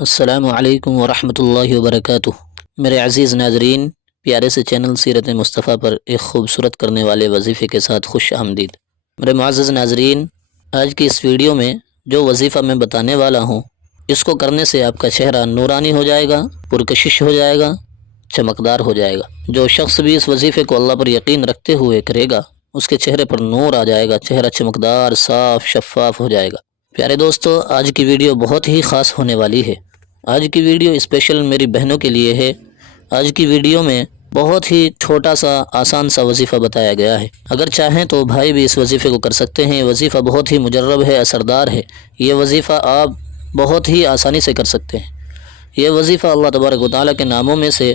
السلام علیکم ورحمۃ اللہ وبرکاتہ۔ میرے عزیز ناظرین، پیارے سے چینل سیرت مصطفیٰ پر ایک خوبصورت کرنے والے وظیفے کے ساتھ خوش آمدید۔ میرے معزز ناظرین، آج کی اس ویڈیو میں جو وظیفہ میں بتانے والا ہوں، اس کو کرنے سے آپ کا چہرہ نورانی ہو جائے گا، پرکشش ہو جائے گا، چمکدار ہو جائے گا۔ جو شخص بھی اس وظیفے کو اللہ پر یقین رکھتے ہوئے کرے گا، اس کے چہرے پر نور آ جائے گا، چہرہ چمکدار، صاف، شفاف ہو جائے گا۔ پیارے دوستو، آج کی ویڈیو بہت ہی خاص ہونے والی ہے۔ آج کی ویڈیو اسپیشل میری بہنوں کے لیے ہے۔ آج کی ویڈیو میں بہت ہی چھوٹا سا آسان سا وظیفہ بتایا گیا ہے۔ اگر چاہیں تو بھائی بھی اس وظیفے کو کر سکتے ہیں۔ یہ وظیفہ بہت ہی مجرب ہے، اثردار ہے۔ یہ وظیفہ آپ بہت ہی آسانی سے کر سکتے ہیں۔ یہ وظیفہ اللہ تبارک و تعالیٰ کے ناموں میں سے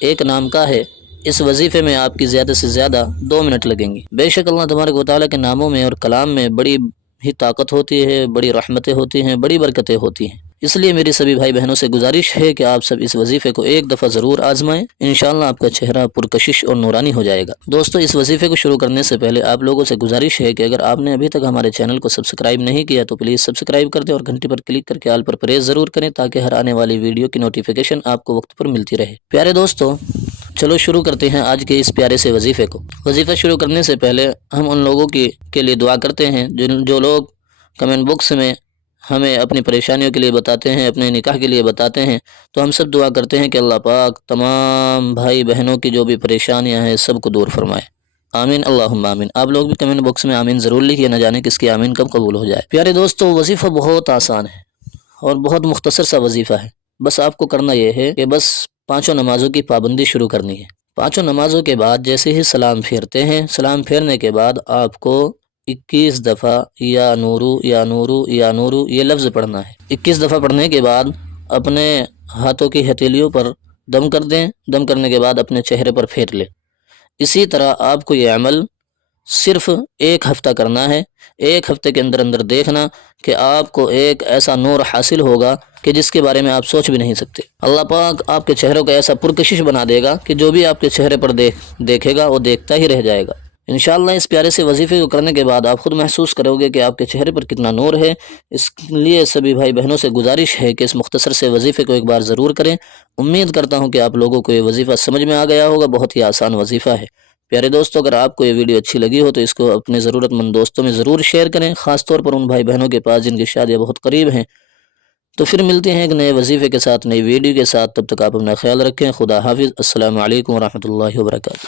ایک نام کا ہے۔ اس وظیفے میں آپ کی زیادہ سے زیادہ 2 منٹ لگیں گے۔ بے شک اللہ تبارک و تعالیٰ کے ناموں میں اور کلام میں بڑی ہی طاقت ہوتی ہے، بڑی رحمتیں ہوتی ہیں، بڑی برکتیں ہوتی ہیں۔ اس لیے میری سبھی بھائی بہنوں سے گزارش ہے کہ آپ سب اس وظیفے کو ایک دفعہ ضرور آزمائیں۔ انشاءاللہ آپ کا چہرہ پرکشش اور نورانی ہو جائے گا۔ دوستو، اس وظیفے کو شروع کرنے سے پہلے آپ لوگوں سے گزارش ہے کہ اگر آپ نے ابھی تک ہمارے چینل کو سبسکرائب نہیں کیا تو پلیز سبسکرائب کر دیں اور گھنٹی پر کلک کر کے آل پر پریس ضرور کریں تاکہ ہر آنے والی ویڈیو کی نوٹیفیکیشن آپ کو وقت پر ملتی رہے۔ پیارے دوستو، چلو شروع کرتے ہیں آج کے اس پیارے سے وظیفے کو۔ وظیفہ شروع کرنے سے پہلے ہم ان لوگوں کے لیے دعا کرتے ہیں جو لوگ کمنٹ باکس میں ہمیں اپنی پریشانیوں کے لیے بتاتے ہیں، اپنے نکاح کے لیے بتاتے ہیں، تو ہم سب دعا کرتے ہیں کہ اللہ پاک تمام بھائی بہنوں کی جو بھی پریشانیاں ہیں سب کو دور فرمائے۔ آمین، اللہم آمین۔ آپ لوگ بھی کمنٹ باکس میں آمین ضرور لکھیے، نہ جانے کس کی آمین کب قبول ہو جائے۔ پیارے دوستو، وظیفہ بہت آسان ہے اور بہت مختصر سا وظیفہ ہے۔ بس آپ کو کرنا یہ ہے کہ بس 5 نمازوں کی پابندی شروع کرنی ہے۔ 5 نمازوں کے بعد جیسے ہی سلام پھیرتے ہیں، سلام پھیرنے کے بعد آپ کو 21 دفعہ یا نورو یا نورو یا نورو یہ لفظ پڑھنا ہے۔ 21 دفعہ پڑھنے کے بعد اپنے ہاتھوں کی ہتھیلیوں پر دم کر دیں۔ دم کرنے کے بعد اپنے چہرے پر پھیر لیں۔ اسی طرح آپ کو یہ عمل صرف 1 ہفتہ کرنا ہے۔ 1 ہفتے کے اندر اندر دیکھنا کہ آپ کو ایک ایسا نور حاصل ہوگا کہ جس کے بارے میں آپ سوچ بھی نہیں سکتے۔ اللہ پاک آپ کے چہروں کو ایسا پرکشش بنا دے گا کہ جو بھی آپ کے چہرے پر دیکھے گا وہ دیکھتا ہی رہ جائے گا۔ انشاءاللہ اس پیارے سے وظیفے کو کرنے کے بعد آپ خود محسوس کرو گے کہ آپ کے چہرے پر کتنا نور ہے۔ اس لیے سبھی بھائی بہنوں سے گزارش ہے کہ اس مختصر سے وظیفے کو ایک بار ضرور کریں۔ امید کرتا ہوں کہ آپ لوگوں کو یہ وظیفہ سمجھ میں آ گیا ہوگا۔ بہت ہی آسان وظیفہ ہے۔ پیارے دوستو، اگر آپ کو یہ ویڈیو اچھی لگی ہو تو اس کو اپنے ضرورت مند دوستوں میں ضرور شیئر کریں، خاص طور پر ان بھائی بہنوں کے پاس جن کی شادیاں بہت قریب ہیں۔ تو پھر ملتے ہیں ایک نئے وظیفے کے ساتھ، نئی ویڈیو کے ساتھ۔ تب تک آپ اپنا خیال رکھیں۔ خدا حافظ۔ السلام علیکم ورحمۃ اللہ وبرکاتہ۔